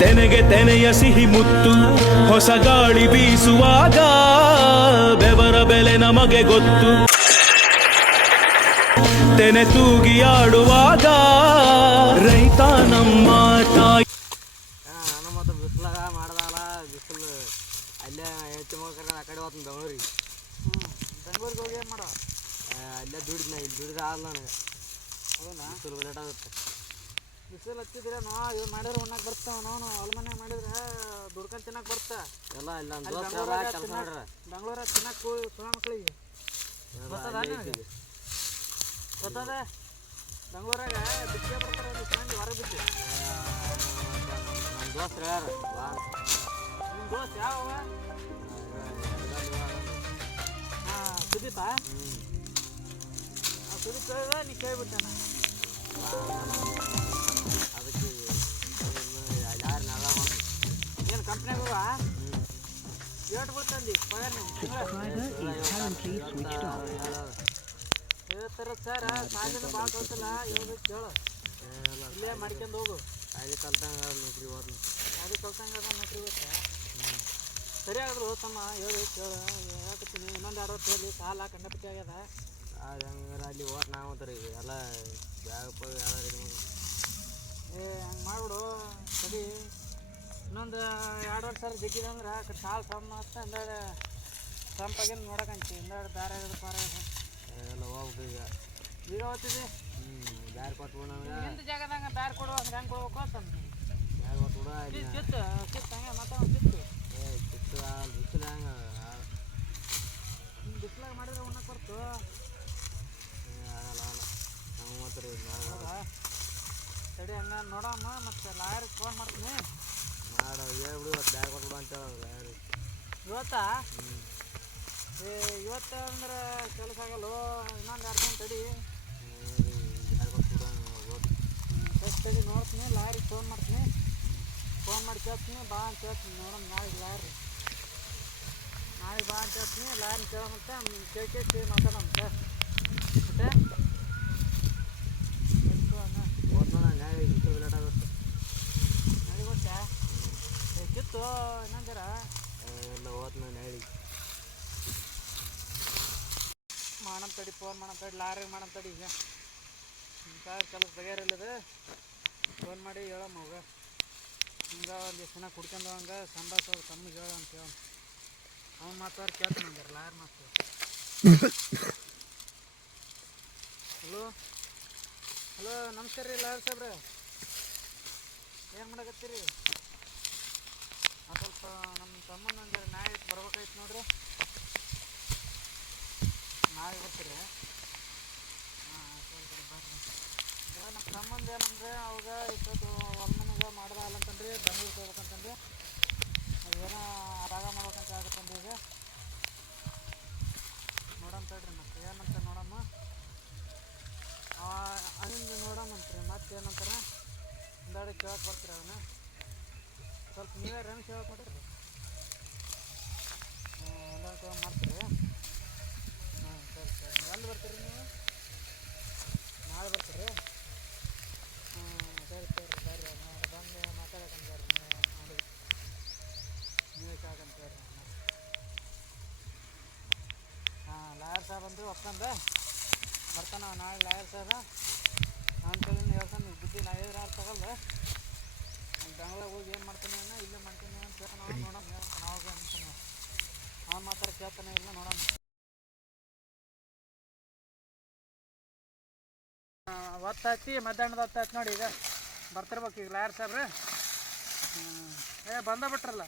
ತೆನೆಗೆ ತೆನೆಯ ಸಿಹಿ ಮುತ್ತು ಹೊಸ ಗಾಳಿ ಬೀಸುವಾಗ ಬೆವರ ಬೆಲೆ ನಮಗೆ ಗೊತ್ತು. ತೆನೆ ತೂಗಿ ಆಡುವಾಗ ರೈತ ನಮ್ಮ ತಾಯಿ. ನಾನು ಮತ್ತು ಬಿಸಿಲಾಗ ಮಾಡ್ದಲ್ಲ ಬಿಸಿಲು ಅಲ್ಲೇ ಹೆಚ್ಚು ಮಕ್ಕಳು ಆ ಕಡೆ ಹೋಗ್ತೀನಿ ಬೆಂಗಳೂರಿಗೆ. ಬೆಂಗಳೂರಿಗೆ ಹೋಗಿ ಏನು ಮಾಡೋ ಅಲ್ಲೇ ದುಡಿದ್ನ ಇಲ್ಲಿ ದುಡಿದ್ರೆ ಆಗಲ್ಲ ನನಗೆ. ಹೌದಾ ಬಿಸಿಲು ಲೇಟ್ ಆಗುತ್ತೆ. ಬಿಸಿಲು ಹಚ್ಚಿದ್ರೆ ಇದು ಮಾಡಿದ್ರೆ ಉಣ್ಣಕ್ಕೆ ಬರ್ತಾವ ನಾವು ಹೊಲ ಮನೆ ಮಾಡಿದ್ರೆ ದುಡ್ಕೊಂಡು ತಿನ್ನಕ್ಕೆ ಬರ್ತಾ ಎಲ್ಲ ಇಲ್ಲ ಬೆಂಗಳೂರಾಗ ಕೆಲಸ ಮಾಡ್ರೆ ಬೆಂಗಳೂರಾಗ ತಿನ್ನಕ್ಕೆ ಸುಳ ಮಕ್ಕಳಿಗೆ ಗೊತ್ತದ. ಬೆಂಗಳೂರಾಗ ಬಿಟ್ಟೇ ಬರ್ತಾರೆ ಮಂದಿ ಹೊರಗೆ ಬಿಟ್ಟು. ನಮ್ಮ ದೋಸ್ತ್ರು ಯಾರು ನಿಮ್ಮ ದೋಸ್ತ್ ಯಾವ ಸುದೀಪ ಸುದೀಪ್ ಕೇಳಿದ ನೀ ಕೇಳ್ಬಿಟ್ಟಾನ ಅದಕ್ಕೆ ಯಾರು ನೆಲ ಮಾಡಿ ಏನು ಕಂಪ್ನಿಯಾಗ ಏಟು ಬಿಡ್ತಂದು ಹೇಳ್ತಾರ ಸರ್ ಸಾಲಿನ ಭಾಳ ಕಲ್ತಿಲ್ಲ ಹೇಳ್ಬೇಕು ಕೇಳು ಇಲ್ಲೇ ಮಾಡ್ಕೊಂಡು ಹೋಗು. ಅಲ್ಲಿ ಕಲ್ತಂಗೆ ನೌಕರಿ ಹೋದ್ನು ಅದು ಕಲ್ತಂಗೆ ಅದ ನೌಕರಿ ಬೇಕು. ಸರಿ ಆದ್ರು ತಮ್ಮ ಹೇಳ್ಬೇಕು ಕೇಳು ಹೇಳ್ತೀನಿ. ಇನ್ನೊಂದು 2 ವರ್ಷ ಹೇಳಿ ಸಾಲ ಕಂಡಪಟ್ಟಿ ಆಗ್ಯದ. ಅದು ಹಂಗಾರೆ ಅಲ್ಲಿ ಹೋಗಿ ನಾವು ಅಂತಾರೆ ಈಗ ಎಲ್ಲ ಬ್ಯಾಗ್ ಎಲ್ಲ ರೆಡಿ ಮಾಡಿ ಹಂಗೆ ಮಾಡ್ಬಿಡು. ಸರಿ ಇನ್ನೊಂದು 2 ವರ್ಷ ಜಗ್ಗಿದಂದ್ರೆ ಆ ಕಡೆ ಸಾಲ ಸಮ ಅಂತ ಹಿಂದಾಡೆ ಸಂಪಾಗಿನ ನೋಡಕಂತಿ ಹಿಂದಾಡೆ ದಾರ ಪಾರ ಎಲ್ಲ ಹೋಗ್ಬೇಕು ಈಗ ಹೋಗ್ತಿದ್ದಿ ಬ್ಯಾಗ್ ಕೊಟ್ಬಿಡು ನಮ್ಗೆ. ಇಂಥ ಜಾಗದಾಗ ಬ್ಯಾರ್ ಕೊಡುವ ಹೆಂಗೆ ಕೊಡ್ಬೇಕು ಅಂತ ಬ್ಯಾಗ್ ಕೊಟ್ಬಿಡು ಅಲ್ಲಿ ಕಿತ್ತು ಹಂಗೆ ಮಾತಾಡೋ ಕಿತ್ತು ಕಿತ್ತು ಬಿಸಿಲು ಹಂಗೆ ಬಿಸಿಲಾಗ ಮಾಡಿದ್ರೆ ಉಣ್ಣಕ್ಕೆ ಬರ್ತು. ಆಗಲ್ಲ ನಾವು ಮಾತ್ರ ಹೌದಾ ಸರಿ ಹಂಗೆ ನೋಡಮ್ಮ. ಮತ್ತು ಲಾಯರ್ಗೆ ಫೋನ್ ಮಾಡ್ತೀನಿ ಮಾಡೋ ಹೇಳ್ಬಿಡು ಇವತ್ತು ಬ್ಯಾಗ್ ಕೊಟ್ಬಿಡು ಅಂತ ಹೇಳೋದು ಯಾರು ಇವತ್ತಾ. ಇವತ್ತು ಅಂದ್ರೆ ಕೆಲಸ ಆಗಲ್ಲ. ಇನ್ನೊಂದು 2 ದಿನ ತಡಿ ಬ್ಯಾಗ್ ಕೊಟ್ಬಿಡು ಓದು ಫಸ್ಟ್ ತಡಿ ನೋಡ್ತೀನಿ. ಲಾಯರಿಗೆ ಫೋನ್ ಮಾಡ್ತೀನಿ. ಫೋನ್ ಮಾಡಿ ಕೇಳ್ತೀನಿ ಬಾ ಅಂತ ಹೇಳ್ತೀನಿ. ನೋಡೋಣ ನಾಳೆಗೆ ಲಾಯರ್ ನಾಳೆಗೆ ಬಾ ಅಂತ ಹೇಳ್ತೀನಿ. ಲಾಯರ್ನ ಕೇಳೋಮಂತ ಕೇಳಿ ಮಾತಾಡೋಂತೆ ಮತ್ತೆ ಓದ್ನೋಣ ನಾಳೆ ಬಿಸಿಲು ಲೇಟ್ ಆಗುತ್ತೆ. ನಾಳೆಗೆ ಗೊತ್ತಾ ಕಿತ್ತು ಇನ್ನೊಂದರ ಎಲ್ಲ ಓದ್ನ ನಾಳೆ ಮಾಡಮ್ ತಡಿ. ಫೋನ್ ಮಾಡಮ್ ತಡಿ ಲಾರಿಗೆ ಮಾಡಮ್ ತಡಿ. ಈಗ ಸಾರ್ ಕೆಲಸ ಬಗೆಹರಿಲ್ಲದು ಫೋನ್ ಮಾಡಿ ಹೇಳಮ್ಮ ಅವಾಗ ಹಿಂಗೆ ಒಂದು ಎಷ್ಟು ದಿನ ಕುಡ್ಕೊಂಡು ಹಂಗೆ ಸಂಭಾಷೋದು ಕಮ್ಮಿಗೆ ಹೇಳ ಅಂತ ಹೇಳ. ಅವ್ನು ಮಾತಾಡಿ ಕೇಳ್ತಾನೆ ಹಂಗಾರೆ ಲಾಯರ್ ಮಾತು. ಹಲೋ ಹಲೋ ನಮಸ್ಕಾರ ರೀ ಲಾಯರ್ ಸಾಬ್ರೆ. ಏನು ಮಾಡಕತ್ತೀರಿ? ಸ್ವಲ್ಪ ನಮ್ಮ ತಮ್ಮನ ಹಂಗಾರೆ ನಾಳೆ ಬರ್ಬೇಕಾಯ್ತು ನೋಡ್ರಿ. ನಾಳೆ ಬರ್ತೀರಿ? ಹಾಂ ಸರಿ ಸರಿ ಬರ್ರಿ. ನಮ್ಮ ಸಂಬಂಧ ಏನಂದ್ರೆ ಅವಾಗ ಇಷ್ಟೊತ್ತು ಹೊಲ ಮನೆಗೆ ಮಾಡ್ದ ಅಲ್ಲಂತಂದ್ರಿ ಬೆಂಗ್ಳೂರಿಗೆ ಹೋಗ್ಬೇಕಂತಂದ್ರೆ ಅದೇನೋ ರಾಗ ಮಾಡ್ಬೇಕಂತ ಆಗತ್ತಂದ್ರಿ. ಈಗ ನೋಡಮ್ಮ ತಡ್ರಿ ಮತ್ತೆ ಏನಂತ ನೋಡಮ್ಮ. ಅಲ್ಲಿಂದ ನೋಡಮ್ಮಂತ್ರಿ ಮತ್ತೆ ಏನಂತಾರೆ ಹಿಂದಾಡಿ ಕೇಳಕ್ಕೆ ಬರ್ತೀರಿ ಅವನ್ನ. ಸ್ವಲ್ಪ ನೀವೇ ರನ್ ಕೇಳಕ್ಕೆ ಮಾಡ್ತೀರಿ ಎಲ್ಲ ಕೇಳಕ್ಕೆ ಮಾಡ್ತೀರಿ. ಹಾಂ ಸರಿ ಸರಿ ಎಲ್ಲಿ ಬರ್ತೀರಿ ನೀವು? ನಾಳೆ ಬರ್ತೀರಿ? ಸರಿ ಸರಿ ಬರ್ರಿ ನೋಡಿ ಬಂದು ಮಾತಾಡಕಂತ ಬರ್ರಿ. ನೀವು ನೋಡಿ ನೀವೇ ಕೇಳಕಂತ ಬರ್ರಿ. ಹಾಂ ಲಾಯರ್ ಸಾಹೇಬ್ ಅಂದರು ಒಪ್ಕೊಂಡ ಬರ್ತಾನ ನಾಳೆ ಲಾಯರ್ ಸಾಹೇಬ. ನನ್ನ ಕೈಯಿಂದ ಹೇಳ್ತಾನೆ ಬುದ್ಧಿ ನಾ ಹೇಳಿದ್ರೆ ಯಾರು ತಗೊಳ್ದ. ಬೆಂಗ್ಳೂರಿಗೆ ಹೋಗಿ ಏನು ಮಾಡ್ತೀನಿ ಅನ್ನೋ ಇಲ್ಲೇ ಮಾಡ್ತೀನಿ ಅಂತ ಹೇಳ್ತಾನೆ. ಅವ್ನು ನೋಡೋಣ ಹೇಳ್ತಾನೆ ಅವಾಗ ಅಂತಾನೆ ಅವ್ನು ಮಾತಾಡಿ ಕೇಳ್ತಾನೆ ಇಲ್ಲ ನೋಡೋಣ. ಹೊತ್ತಾಯ್ತಿ ಮಧ್ಯಾಹ್ನದ ಹೊತ್ತಾಯ್ತು ನೋಡಿ. ಈಗ ಬರ್ತಿರ್ಬೇಕು ಈಗ ಲಾಯರ್ ಸಾಹೇಬ್ರೆ. ಬಂದ ಬಿಟ್ರಲ್ಲ.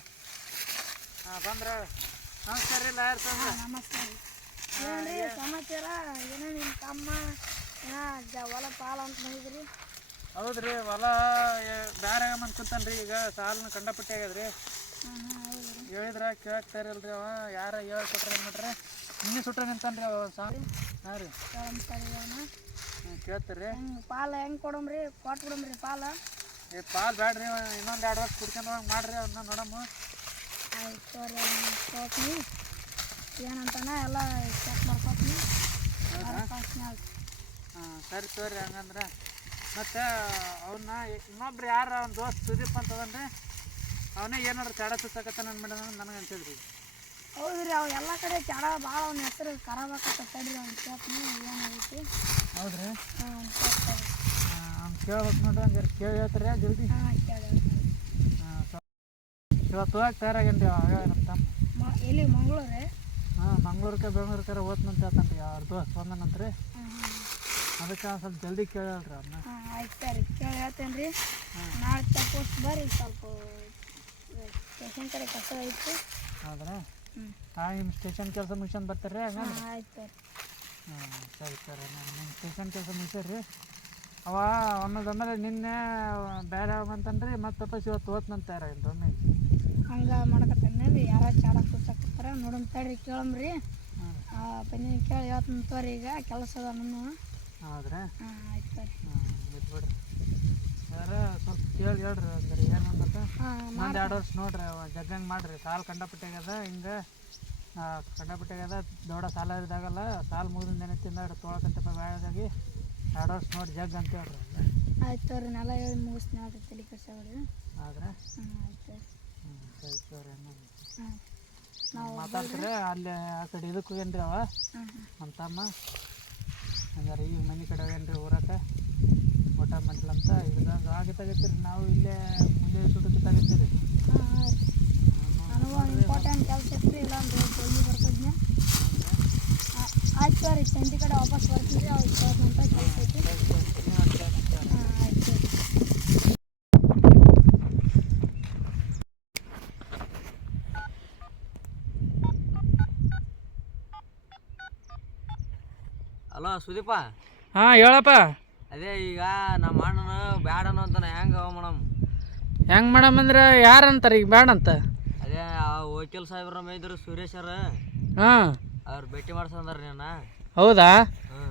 ಹಾಂ ಬಂದ್ರೆ ನಮಸ್ಕಾರ ರೀ ಲಾಯರ್ ಸಾಹೇಬ್ರೆ. ನಮಸ್ಕಾರ ರೀ. ಸಮಾಚಾರ ಏನೋ ನಿಮ್ಮ ತಮ್ಮ ಹೊಲ ಪಾಲ ಅಂತ ಬಂದಿದ್ರಿ? ಹೌದು ರೀ ಹೊಲ ಬೇರೆ ಕುಂತಾನೆ ರೀ. ಈಗ ಸಾಲನ ಕಂಡಪಟ್ಟಿ ಆಗ್ಯದ್ರಿ. ಹೇಳಿದ್ರೆ ಕೇಳಾಕ್ತಾರಿಲ್ರಿ ಅವ. ಯಾರ ಹೇಳ್ಕೊಟ್ರೆ ಏನು ಮಾಡ್ರಿ ಇನ್ನೂ ಸುಟ್ಟ ನಿಂತಾನೆ ರೀ ಅವ ಸಾಲ. ಹಾಂ ರೀ ಕೇಳ್ತೀರಿ ಪಾಲ ಹೆಂಗೆ ಕೊಡಮ್ರಿ? ಕೊಟ್ಬಿಡಮ್ರಿ ಪಾಲ. ಪಾಲ್ ಬೇಡ್ರಿ ಇನ್ನೊಂದು 2 ವರ್ಷ ಕುಡ್ಕೊಂಡು ಹೋಗಿ ಮಾಡ್ರಿ ಅದನ್ನ ನೋಡಮ್ಮ. ಆಯ್ತು ಸರಿ ಕೊಡ್ತೀನಿ. ಏನಂತಾನೆ ಎಲ್ಲ ಚೆಕ್ ಮಾಡ್ಕೊತೀನಿ. ಹಾಂ ಸರಿ ತೋರಿ ಹಂಗಂದ್ರೆ ಮತ್ತು ಅವನ್ನ ಇನ್ನೊಬ್ರು ಯಾರು ಅವ್ನ ದೋಸ್ತ್ ಸುದೀಪ್ ಅಂತ ಅದನ್ರಿ ಅವನೇ ಏನಾದ್ರು ಚಾಡ ಸುತ್ತಕತ್ತಾನ ಅನ್ಬಿಡ ನನಗೆ ಅನ್ಸಿದ್ರಿ. ಹೌದು ರೀ ಅವು ಎಲ್ಲ ಕಡೆ ಚಾಡ ಭಾಳ ಅವ್ನ ಹೆಸರು ಖರಾಬ್ ಆಕತ್ತೈತಿ ಅವ್ನು ಕೇಳ್ತೀನಿ ಏನಾಗೈತಿ. ಹೌದ್ರಿ ಹಾಂ ಕೇಳ್ತಾರೆ. ಅವ್ನು ಕೇಳ್ಬೇಕು ನೋಡ್ರಿ ಹಂಗಾರೆ ಕೇಳಿ ಹೇಳ್ತಾರೆ ಜಲ್ದಿ. ಹಾಂ ಕೇಳಿ. ಇವತ್ತು ಹೋಗಿ ತಯಾರಾಗೇನು ರೀ ಆಗ ನಮ್ಮ ತಮ್ಮ ಎಲ್ಲಿ ಮಂಗಳೂರು ರೀ? ಹಾಂ ಮಂಗ್ಳೂರ್ಗೆ ಬೆಂಗ್ಳೂರ್ಗಾರ ಓದ್ನಂತ ಹೇಳ್ತಾನೆ ರೀ ಅವ್ರ ದೋಸ್ತ್ ಬಂದನಂತ್ರಿ. ಅದಕ್ಕೆ ಒಂದು ಸ್ವಲ್ಪ ಜಲ್ದಿ ಕೇಳಲ್ರಿ ಅವ್ರನ್ನ. ಹಾಂ ಆಯ್ತು ಸರಿ ಕೇಳಿ ಹೇಳ್ತೇನೆ ರೀ. ನಾಳೆ ತಪ್ಪೋಷ್ಟು ಬರ್ರಿ ಸ್ವಲ್ಪ ಸ್ಟೇಷನ್ ಕಡೆ ಕೆಲಸ ಐತಿ. ಹೌದ್ರಾ? ನಿಮ್ಮ ಸ್ಟೇಷನ್ ಕೆಲಸ ಮುಗಿಸ್ಕೊಂಡು ಬರ್ತಾರೆ ರೀ ಹಂಗಂದ್ರೆ? ಆಯ್ತು ಸರಿ. ಸರಿ ನಾನು ನಿಮ್ಮ ಸ್ಟೇಷನ್ ಕೆಲಸ ಮುಗಿಸ್ರಿ. ಅವ ಆಮೇಲೆ ನಿನ್ನೆ ಬೇರೆ ಅಂತನ್ರಿ ಮತ್ತೆ ವಾಪಸ್ ಇವತ್ತು ಓದ್ನಂತ ತಯಾರಾಗಿದ್ದು ಒಮ್ಮೆ. ಹಂಗೆ ಮಾಡಕತ್ತೇನೆ ರೀ ಯಾರು ಚಾಡ ಕೂಸಕತ್ತಾರ ನೋಡೋಣ ತಡ್ರಿ ಕೇಳಮ್ರಿ. ಪಂಜಿನ ಕೇಳಿ ಹೇಳ್ತೀನಿ ತೋರಿ ಈಗ ಕೆಲಸ ಅದ ನನ್ನ. ಹೌದ್ರಾ? ಹಾಂ ಆಯ್ತು ಸರಿ. ಬಿಟ್ಬಿಡ್ರಿ ಯಾರ ಸ್ವಲ್ಪ ಕೇಳಿ ಹೇಳ್ರಿ ಅಂದ್ರೆ ಏನು ಮತ್ತೆ ಒಂದು 2 ವರ್ಷ ನೋಡ್ರಿ ಜಗ್ಗಂಗೆ ಮಾಡಿರಿ. ಸಾಲು ಕಂಡಪಟ್ಟೆ ಆಗ್ಯದ ಹಿಂಗೆ ಕಂಡಪಟ್ಟೆ ಆಗ್ಯದ ದೊಡ್ಡ ಸಾಲ ಇದಾಗಲ್ಲ. ಸಾಲು ಮುಗಿದಿಂದ ಏನತ್ತಿಂದ ತೊಳಕಂತಪ್ಪ ಬ್ಯಾಳದಾಗಿ 2 ವರ್ಷ ನೋಡಿ ಜಗ್ ಅಂತ ಹೇಳ್ರಿ. ಆಯ್ತು ತೋರಿ ನೆಲ ಹೇಳಿ ಮುಗಿಸ್ತೀನಿ ಹೇಳ್ರಿ ತಲೆ ಕೆಡ್ಸೋರಿ. ಹೌದ್ರಾ? ಆಯ್ತು ಸರಿ ತೋರಿ ನಾವು ಮಾತಾಡ್ತಾರೆ ಅಲ್ಲಿ ಆ ಕಡೆ ಇದಕ್ಕೆ ಹೋಗ್ಯಾನ ರೀ ಅವ ನಮ್ಮ ತಮ್ಮ. ಹಂಗಾರೆ ಈಗ ಮನೆ ಕಡೆ ಹೋಗ್ಯಾನ ರೀ ಊರಕ್ಕೆ ಊಟ ಮಾಡಿಲ್ಲಂತ ಹಿಡ್ದಂಗೆ ಆಗಿ ತೆಗಿತೀರಿ. ನಾವು ಇಲ್ಲೇ ಮುಂದೆ ಸುಟ್ಟು ತೆಗಿತೀರಿ. ನನಗೂ ಇಂಪಾರ್ಟೆಂಟ್ ಕೆಲಸ ಇತ್ತು ಇಲ್ಲ ಅಂದ್ರೆ ಜಲ್ದಿ ಬರ್ತಿದ್ನೆ. ಆಯ್ತು ತೋರಿ ಸಂಜೆ ಕಡೆ ವಾಪಸ್ ಬರ್ತೀವಿ ಅವ್ರು ಕೇಳೋದಂತ ಕೆಲಸ ಐತಿ. ಆಯ್ತು. ಹಲೋ ಸುದೀಪ. ಹಾಂ ಹೇಳಪ್ಪ. ಅದೇ ಈಗ ನಮ್ಮ ಅಣ್ಣನ ಬ್ಯಾಡನು ಅಂತಾನೆ ಹೆಂಗೆ ಮೇಡಮ್? ಹೆಂಗೆ ಮೇಡಮ್ ಅಂದ್ರೆ ಯಾರು ಅಂತಾರೆ ಈಗ ಬೇಡ ಅಂತ? ಅದೇ ವಕೀಲ್ ಸಾಹೇಬ್ರ ಮೈದ್ರು ಸುರೇಶರ ಹಾಂ ಅವ್ರು ಭೇಟಿ ಮಾಡ್ಸಂದಾರ ನೀನು. ಹೌದಾ? ಹ್ಞೂ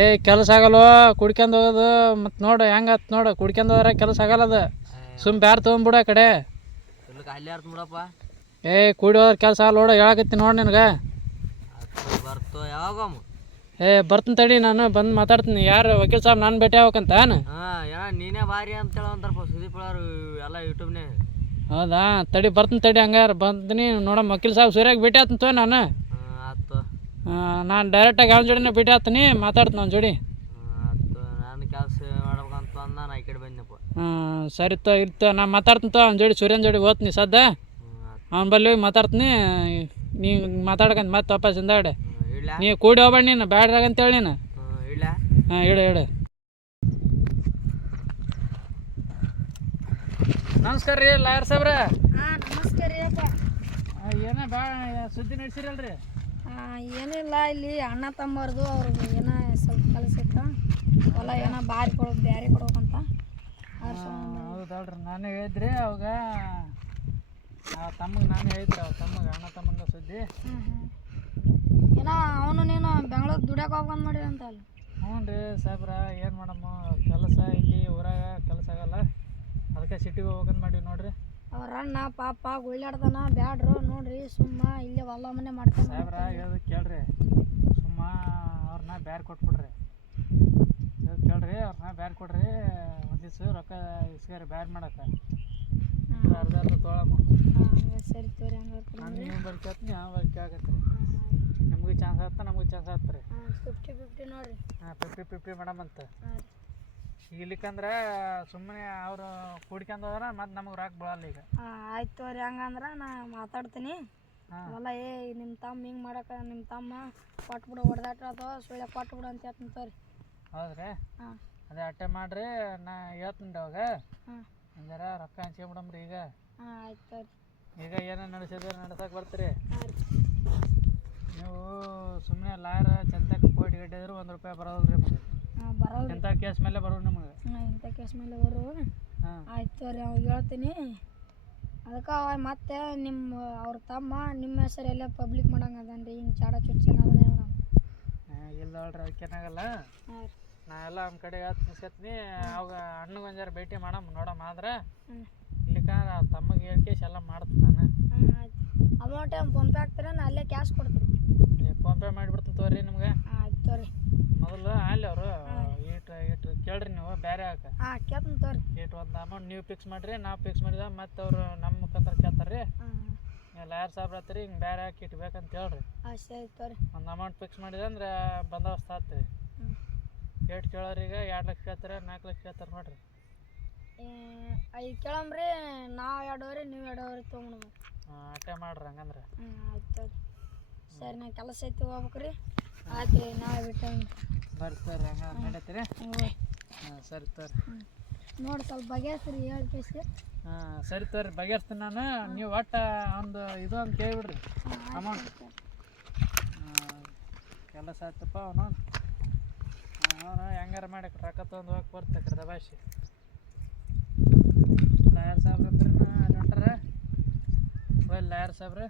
ಏ ಕೆಲಸ ಆಗಲ್ವ ಕುಡ್ಕೊಂಡು ಹೋಗೋದು ಮತ್ತು ನೋಡು ಹೆಂಗತ್ ನೋಡು ಕುಡ್ಕೊಂಡು ಹೋದ್ರೆ ಕೆಲಸ ಆಗಲ್ಲ ಅದು. ಸುಮ್ಮ ಬ್ಯಾರು ತೊಗೊಂಬಿಡ ಆ ಕಡೆ. ಇಲ್ಲಕ್ಕೆ ಅಲ್ಲಿ ಆರ್ತು ಬಿಡಪ್ಪ. ಏ ಕುಡಿ ಹೋದ್ರೆ ಕೆಲಸ ಆಗಲ್ಲ ನೋಡು ಹೇಳಕತ್ತೀನಿ ನೋಡಿ ನಿನಗೆ. ಬರ್ತು ಯಾವಾಗಮ್ಮ? ಏ ಬರ್ತೀನಿ ತಡಿ ನಾನು ಬಂದು ಮಾತಾಡ್ತೀನಿ. ಯಾರು ವಕೀಲ್ ಸಾಬ್ ನಾನು ಭೇಟಿ ಆಗ್ಬೇಕಂತ? ಹಾಂ ಏನೋ ನೀನೇ ಭಾರಿ ಅಂತೇಳಿ ಅಂತಾರಪ್ಪ ಸುದೀಪ್ ಅವರು ಎಲ್ಲ ಯೂಟ್ಯೂಬ್ನೇ. ಹೌದಾ? ತಡಿ ಬರ್ತೀನಿ ತಡಿ ಹಂಗಾರೆ ಬಂತೀನಿ ನೋಡಮ್ಮ. ವಕೀಲ್ ಸಾಬ್ ಸರಿಯಾಗಿ ಭೇಟಿ ಆಗ್ತೀನಿ ತೋ ನಾನು. ಆಯ್ತು. ನಾನು ಡೈರೆಕ್ಟಾಗಿ ಅವನ ಜೋಡಿನೇ ಭೇಟಿ ಆಗ್ತೀನಿ ಮಾತಾಡ್ತೀನಿ ಅವ್ನ ಜೋಡಿ. ಆಯ್ತು ನಾನು ಕೆಲಸ ಮಾಡ್ಬೇಕಂತ ಅಂದ ನಾನು ಈ ಕಡೆ ಬಂದೆಪ್ಪ. ಸರಿ ತೋ ಇರ್ತ ನಾನು ಮಾತಾಡ್ತೀನಿ ತೋ ಅವ್ನ ಜೋಡಿ ಸೂರ್ಯನ ಜೋಡಿ ಓದ್ತೀನಿ ಸದ್ದ. ಅವ್ನ ಬಲ್ಲಿ ಹೋಗಿ ಮಾತಾಡ್ತೀನಿ. ನೀವು ಮಾತಾಡ್ಕಂತ ಮತ್ತೆ ವಾಪಸ್ ಹಿಂದಾಗಡೆ ಇಡ್ಲಾ? ನೀವು ಕೂಡಿ ಹೋಗ್ಬೇಡ ನೀನು ಬ್ಯಾಡ್ರಾಗ ಅಂತೇಳಿ ನೀನು. ಇಡ್ಲಾ? ಹಾಂ ಇಡು. ನಮಸ್ಕಾರ ರೀ ಲಾಯರ್ ಸಾಬ್ರ. ಹಾಂ ನಮಸ್ಕಾರ ರೀ ಅಪ್ಪ. ಏನೋ ಭಾಳ ಸುದ್ದಿ ನಡೆಸಿರಲ್ರಿ? ಏನಿಲ್ಲ ಇಲ್ಲಿ ಅಣ್ಣ ತಮ್ಮರ್ದು ಅವ್ರಿಗೆ ಏನೋ ಸ್ವಲ್ಪ ಕೆಲಸ ಇತ್ತು. ಹೊಲ ಏನೋ ಬಾರಿ ಕೊಡೋದು ಬೇರೆ ಕೊಡ್ಬೇಕಂತ. ಹೌದಲ್ರಿ ನಾನು ಹೇಳಿದ್ರಿ ಅವಾಗ ತಮ್ಮಗೆ ನಾನು ಹೇಳಿದ್ರಿ ಅವ್ರ ತಮ್ಮಗೆ ಅಣ್ಣ ತಮ್ಮಂದ ಸುದ್ದಿ. ಏನೋ ಅವನು ನೀನು ಬೆಂಗ್ಳೂರಿಗೆ ದುಡಿಯೋಕೆ ಹೋಗ್ಬಂದು ಮಾಡಿರಿ ಅಂತ ಅಲ್ಲ? ಹ್ಞೂ ರೀ ಸಾಹೇಬ್ರ ಏನು ಮಾಡಮ್ಮ ಕೆಲಸ ಇಲ್ಲಿ ಊರಾಗ ಕೆಲಸ ಆಗಲ್ಲ. ಅದಕ್ಕೆ ಸಿಟಿಗೆ ಹೋಗ್ಬೇಕಂತ ಮಾಡೀವಿ ನೋಡ್ರಿ. ಅವ್ರ ಅಣ್ಣ ಪಾಪ ಗುಳ್ಳಾಡ್ದಾನ ಬ್ಯಾಡ್ರು ನೋಡ್ರಿ ಸುಮ್ಮ ಇಲ್ಲೇ ಹೊಲ ಮನೆ ಮಾಡ್ಕೊಂಡು ಸಾಹೇಬ್ರ ಹೇಳೋದು ಕೇಳ್ರಿ. ಸುಮ್ಮ ಅವ್ರನ್ನ ಬ್ಯಾರೆ ಕೊಟ್ಬಿಡ್ರಿ. ಕೇಳ್ರಿ ಅವ್ರನ್ನ ಬ್ಯಾರೆ ಕೊಡ್ರಿ. ಒಂದು ದಿವ್ಸ ರೊಕ್ಕ ಇಸ್ಕಾರಿ ಬ್ಯಾರೆ ಮಾಡಕ್ಕೆ ಅರ್ಧ ತೊಗೊಳಮ್ಮ. ಸರಿ ತೋರಿ ಹಂಗೆ ನಾನು ನೀವು ಬರ್ಕೇತೀನಿ ಯಾವ ಬರ್ಕೆ ಆಗತ್ತೆ ರೀ. ನಿಮ್ಗೆ ಚಾನ್ಸ್ ಆಗುತ್ತೆ ನಮ್ಗೆ ಚಾನ್ಸ್ ಆಗುತ್ತೆ ರೀ. 50-50 ನೋಡ್ರಿ. ಹಾಂ 50-50 ಮೇಡಮ್ ಅಂತ. ಇಲ್ಲಿಕಂದ್ರೆ ಸುಮ್ಮನೆ ಅವರು ಕೂಡ್ಕೊಂಡು ಹೋದ್ರೆ ಮತ್ತೆ ನಮಗೆ ರಾಕ್ ಬೀಳಲ್ಲ ಈಗ. ಆಯ್ತು ತೋರಿ ಹಂಗಂದ್ರೆ ನಾ ಮಾತಾಡ್ತೀನಿ. ಹೊಲ ನಿಮ್ಮ ತಮ್ಮ ಹಿಂಗೆ ಮಾಡಕ್ಕೆ ನಿಮ್ಮ ತಮ್ಮ ಕೊಟ್ಬಿಡು ಹೊಡೆದಾಟ ಅಥವಾ ಸುಳ್ಳೆ ಕೊಟ್ಬಿಡು ಅಂತ ಹೇಳ್ತೀನಿ ತೋರಿ. ಹೌದ್ರಿ? ಹಾಂ ಅದೇ ಅಟ್ಟೆ ಮಾಡಿರಿ. ನಾ ಹೇಳ್ತೀನಿ ರೀ ಅವಾಗ. ಹಂಗಾರ ರೊಕ್ಕ ಹಂಚ್ಕೊಂಬಿಡಮ್ರಿ ಈಗ. ಆಯ್ತು ತೋರಿ. ಈಗ ಏನೇನು ನಡೆಸಿದ್ರೆ ನಡ್ಸಕ್ಕೆ ಬರ್ತೀರಿ ಹಾಂ ನೀವು. ಸುಮ್ಮನೆ ಲಾಯರ್ ಚಂತಕ್ಕೆ ಕೋಟಿ ಗಡ್ಡಿದ್ರು ₹1 ಬರೋಲ್ಲ ರೀ ನಮಗೆ. ಬರೋಲ್ಲ. ಇಂಥ ಕೇಸ್ ಮೇಲೆ ಬರೋದು ನಿಮಗೆ. ಇಂಥ ಕೇಸ್ ಮೇಲೆ ಬರು. ಆಯ್ತು ತೋರಿ ಅವಾಗ ಹೇಳ್ತೀನಿ. ಅದಕ್ಕೆ ಅವ ಮತ್ತೆ ನಿಮ್ಮ ಅವ್ರ ತಮ್ಮ ನಿಮ್ಮ ಹೆಸರು ಎಲ್ಲ ಪಬ್ಲಿಕ್ ಮಾಡಂಗೆ ಅದನ್ರಿ ಹಿಂಗೆ ಚಾಡ ಚುಚ್ಚನ ಅದನ್ನ ಇಲ್ಲ ನೋಡ್ರಿ ಅದಕ್ಕೇನಾಗಲ್ಲ. ಹಾಂ ನಾ ಎಲ್ಲ ನಮ್ಮ ಕಡೆ ನಿಸ್ಕತ್ತೀನಿ. ಅವಾಗ ಅಣ್ಣಗೆ ಒಂಜಾರ ಭೇಟಿ ಮಾಡಮ್ಮ ನೋಡಮ್ಮ. ಆದ್ರೆ ಇಲ್ಲಿಕ ತಮ್ಮಗೆ ಹೇಳ್ಕೇಶ್ ಎಲ್ಲ ಮಾಡ್ತೀನಿ ನಾನು. ಆಯ್ತು ಅಮೌಂಟ್ ಫೋನ್ಪೇ ಹಾಕ್ತೀರ ನಾ ಅಲ್ಲೇ ಕ್ಯಾಶ್ ಕೊಡ್ತೀರಿ ಫೋನ್ಪೇ ಮಾಡಿಬಿಡ್ತೀನಿ ತೋರಿ ನಿಮ್ಗೆ ಆಯ್ತು ತೋರಿ ಮೊದಲು ಅಲ್ಲಿ ಅವರು ಇಟ್ಟು ಕೇಳ್ರಿ ನೀವು ಬೇರೆ ಹಾಕ ಕೇಳ್ತೀನಿ ತೋರಿ ಇಟ್ಟು ಒಂದು ಅಮೌಂಟ್ ನೀವು ಫಿಕ್ಸ್ ಮಾಡಿರಿ ನಾವು ಫಿಕ್ಸ್ ಮಾಡಿದ ಮತ್ತು ಅವರು ನಮ್ಮ ಮುಖಾಂತರ ಕೇಳ್ತಾರೆ ರೀ ಲಾಯರ್ ಸಾಹೇಬ್ರ ಹತ್ತಿರ ಹಿಂಗೆ ಬೇರೆ ಹಾಕಿ ಇಟ್ಬೇಕಂತ ಹೇಳ್ರಿ ಸರಿ ತೋರಿ ಒಂದು ಅಮೌಂಟ್ ಫಿಕ್ಸ್ ಮಾಡಿದೆ ಅಂದ್ರೆ ಬಂದೋಬಸ್ತ್ ಆಗ್ತದೆ ಏಟ್ ಕೇಳೋರಿಗೆ 2 ಲಕ್ಷ ಕೇಳ್ತಾರೆ 4 ಲಕ್ಷ ಕೇಳ್ತಾರೆ ನೋಡ್ರಿ 5 ಕೇಳಂಬ್ರಿ ನಾವು 2 ನೀವು 2 ತೊಗೊಂಡು ಅಟ್ಟೆ ಮಾಡ್ರಿ ಹಂಗಂದ್ರೆ ಆಯ್ತು ತೋರಿ ಸರಿ ನಾ ಕೆಲಸ ಐತಿ ಹೋಗ್ಬೇಕ್ರಿ ಆಯ್ತು ರೀ ನಾಳೆ ಬಿಟ್ಟು ಬರ್ತಾರೆ ಹಂಗೆ ನಡೀತೀರಿ ಹಾಂ ಸರಿ ತೋರಿ ನೋಡಿ ಸ್ವಲ್ಪ ಬಗೆಹರಿಸ್ರಿ ಹೇಳಿ ಕೇಸಿ ಸರಿ ತೋರಿ ಬಗೆಹರಿಸ್ತೀನಿ ನಾನು ನೀವು ಒಟ್ಟು ಒಂದು ಇದು ಅಂತ ಕೇಳಿಬಿಡ್ರಿ ಅಮೌಂಟ್ ಕೆಲಸ ಆಯ್ತಪ್ಪ ಅವನು ಹೆಂಗಾರ ಮಾಡಿ ರೊಕ್ಕ ತೊಗೊಂಡು ಹೋಗಿ ಬರ್ತೆ ಕಡೆ ದಬಾಯಿಸಿ ಲಾಯರ್ ಸಾಹೇಬ್ರ ಹತ್ರ ಅಲ್ಲಿ ಹೊಂಟಾರ ಹೋಗಿ ಲಾಯರ್ ಸಾಹೇಬ್ರ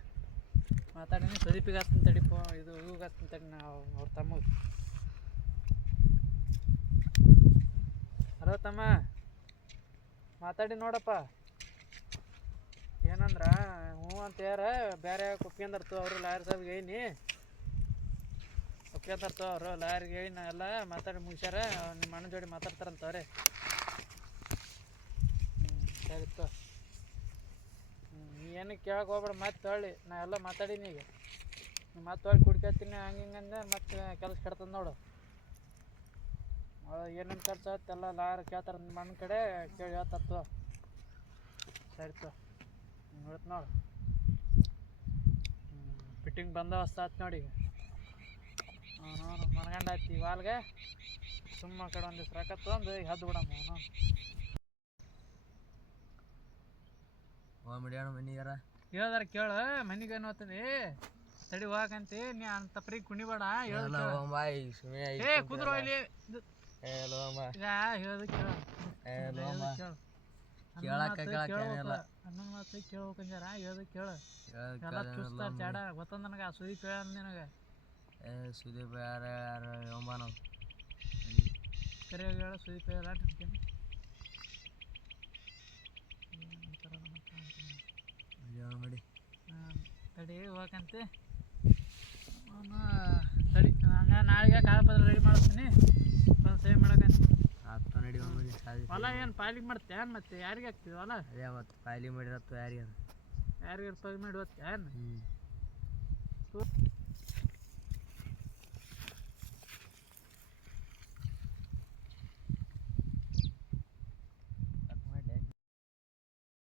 ಮಾತಾಡೀನಿ ಸುದೀಪಿಗೆ ಹಚ್ತೀನಿ ತಡಿಪೋ ಇದು ಇವಾಗ ಹಚ್ತೀನಿ ತಡಿ ನಾವು ಅವ್ರ ತಮ್ಮಗೆ ಹಲೋ ತಮ್ಮ ಮಾತಾಡಿ ನೋಡಪ್ಪ ಏನಂದ್ರ ಹ್ಞೂ ಅಂತ ಯಾರ ಬೇರೆ ಒಪ್ಕೊಂಡರ್ತು ಅವರು ಲಾಯರ್ ಸಾಹೇಬ್ಗೆ ಏನಿ ಒಪ್ಕೊಂಡರ್ತು ಅವರು ಲಾಯರ್ಗೆ ಏನ ಎಲ್ಲ ಮಾತಾಡಿ ಮುಗಿಸ್ಯಾರ ನಿಮ್ಮ ಅಣ್ಣ ಜೋಡಿ ಮಾತಾಡ್ತಾರಂತವ್ರೆ ಸರಿ ತೋ ನೀ ಏನಕ್ಕೆ ಕೇಳಕ್ಕೆ ಹೋಗ್ಬೇಡ ಮತ್ತೆ ಹೊಳ್ಳಿ ನಾ ಎಲ್ಲ ಮಾತಾಡೀನಿ ಈಗ ನೀವು ಮತ್ತೆ ಹೊಳ್ಳಿ ಕುಡ್ಕೊತೀನಿ ಹಂಗೆ ಹಿಂಗಂದ್ರೆ ಮತ್ತೆ ಕೆಲಸ ಕೆಡ್ತದೆ ನೋಡು ಏನೇನು ಖರ್ಚು ಆಗುತ್ತೆ ಎಲ್ಲ ಲಾಯರ್ ಕೇಳ್ತಾರೆ ನಿಮ್ಮ ಅಣ್ಣ ಕಡೆ ಕೇಳಿ ಹೇಳ್ತಾರತ್ತು ಸರಿ ತೋ ನೋಡ್ತು ನೋಡು ಫಿಟ್ಟಿಂಗ್ ಬಂದೋಬಸ್ತ್ ಆಯ್ತು ನೋಡಿ ಈಗ ಮನಗಂಡ ಆಯ್ತು ಇವಾಲ್ಗೆ ಸುಮ್ಮ ಕಡೆ ಒಂದು ದಿವ್ಸ ರೊಕ್ಕ ತೊಗೊಂಡು ಈಗ ಹದ್ದು ಬಿಡಮ್ಮ ಮಡಿಯಾಣ ಮನಿಗಾರ ಹೇಳ್ದಾರ ಕೇಳು ಮನಿಗೆ ಏನು ಹೋಗ್ತದೆ ತಡಿ ಹೋಗಂತಿ ನೀ ಅಂತ ಪ್ರೀ ಕುಣಿಬೇಡ ಏ ಕುದುರೋ ಇಲ್ಲಿ ಹೇಳೋದು ಕೇಳು ಹನ್ನೊಂದು ಮಾತು ಕೇಳ್ಬೇಕಂಜಾರ ಹೇಳೋದು ಕೇಳು ಎಲ್ಲ ಚೂಸ್ತಾರ ಚಾಡ ಗೊತ್ತಂದ ನನಗೆ ಆ ಸುದೀಪ್ ಹೇಳ ನಿನಗೆ ಸುದೀಪ್ ಯಾರು ನಾವು ಕರೆ ಹೇಳ ಸುದೀಪ್ ಹೇಳ ಮಾಡಿ ತಡಿ ಹೋಗಂತೆ ತಡಿ ಹಂಗೆ ನಾಳೆಗೆ ಕಾಗದಪತ್ರ ರೆಡಿ ಮಾಡಿಸ್ತೀನಿ ಒಂದು ಸೇವ್ ಮಾಡಕಂತ ಆತ ನಡಿ ಹೊಲ ಏನು ಪಾಲಿಗೆ ಮಾಡ್ತೆ ಏನು ಮತ್ತೆ ಯಾರಿಗೆ ಆಗ್ತೀವಿ ಹೊಲ ಅದೇ ಮತ್ತು ಪಾಯ್ಲಿ ಮಾಡಿರತ್ತು ಯಾರಿಗೆ ಯಾರಿಗೆ ಪಾಲಿ ಮಾಡಿ ಹೋಗ್ತೆ ಏನು